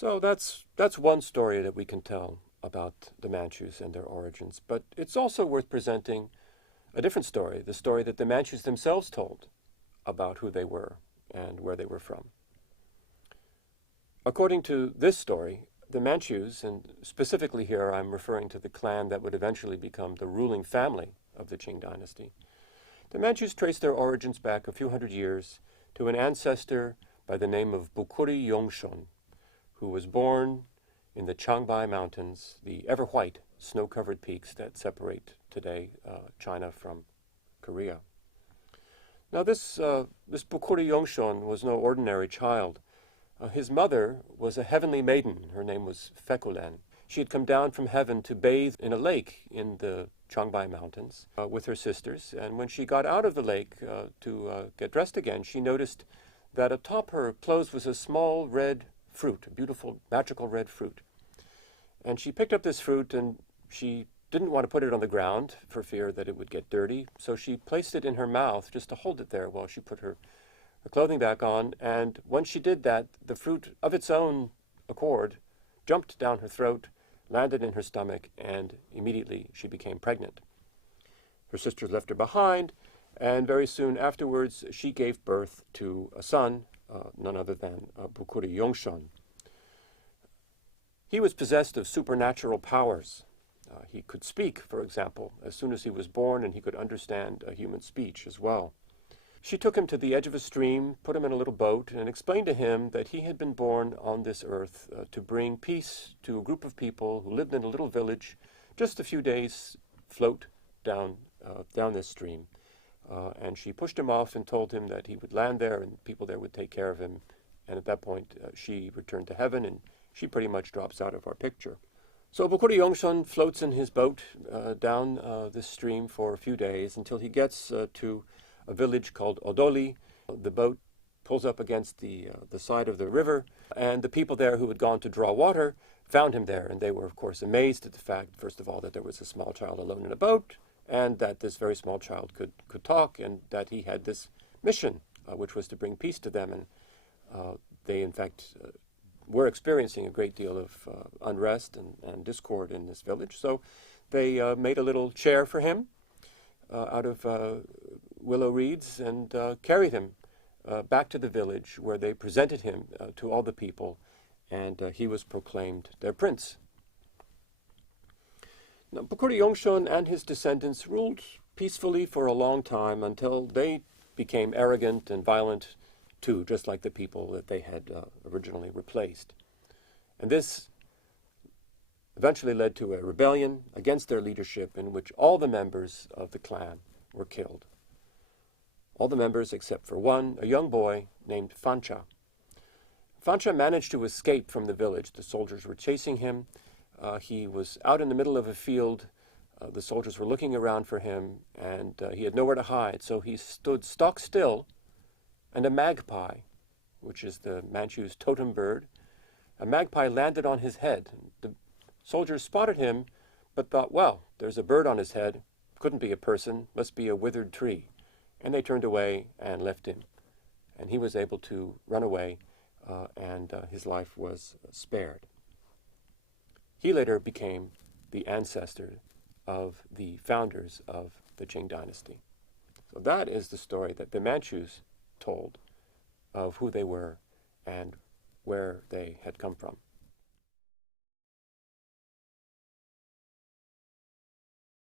So that's one story that we can tell about the Manchus and their origins. But it's also worth presenting a different story, the story that the Manchus themselves told about who they were and where they were from. According to this story, the Manchus, and specifically here I'm referring to the clan that would eventually become the ruling family of the Qing dynasty, the Manchus trace their origins back a few hundred years to an ancestor by the name of Bukuri Yongshon, who was born in the Changbai Mountains, the ever-white snow-covered peaks that separate today China from Korea. Now this Bukuri Yongshon was no ordinary child. His mother was a heavenly maiden. Her name was Fekulen. She had come down from heaven to bathe in a lake in the Changbai Mountains with her sisters, and when she got out of the lake to get dressed again, she noticed that atop her clothes was a small red fruit, a beautiful magical red fruit. And she picked up this fruit, and she didn't want to put it on the ground for fear that it would get dirty, so she placed it in her mouth just to hold it there while she put her clothing back on. And when she did that, the fruit of its own accord jumped down her throat, landed in her stomach, and immediately she became pregnant. Her sisters left her behind, and very soon afterwards she gave birth to a son, none other than Bukuri Yongshon. He was possessed of supernatural powers. He could speak, for example, as soon as he was born, and he could understand human speech as well. She took him to the edge of a stream, put him in a little boat, and explained to him that he had been born on this earth to bring peace to a group of people who lived in a little village just a few days' float down this stream. And she pushed him off and told him that he would land there and people there would take care of him. And at that point, she returned to heaven, and she pretty much drops out of our picture. So Bukuri Yongshon floats in his boat down this stream for a few days until he gets to a village called Odoli. The boat pulls up against the side of the river, and the people there who had gone to draw water found him there, and they were, of course, amazed at the fact, first of all, that there was a small child alone in a boat, and that this very small child could talk, and that he had this mission, which was to bring peace to them. And they, in fact, were experiencing a great deal of unrest and discord in this village. So they made a little chair for him out of willow reeds and carried him back to the village, where they presented him to all the people, and he was proclaimed their prince. Now, Bukuri Yongshon and his descendants ruled peacefully for a long time until they became arrogant and violent too, just like the people that they had originally replaced. And this eventually led to a rebellion against their leadership, in which all the members of the clan were killed. All the members except for one, a young boy named Fancha. Fancha managed to escape from the village. The soldiers were chasing him. He was out in the middle of a field. The soldiers were looking around for him, and he had nowhere to hide. So he stood stock still, and a magpie, which is the Manchu's totem bird, a magpie landed on his head. The soldiers spotted him, but thought, well, there's a bird on his head. Couldn't be a person, must be a withered tree. And they turned away and left him. And he was able to run away, and his life was spared. He later became the ancestor of the founders of the Qing dynasty. So that is the story that the Manchus told of who they were and where they had come from.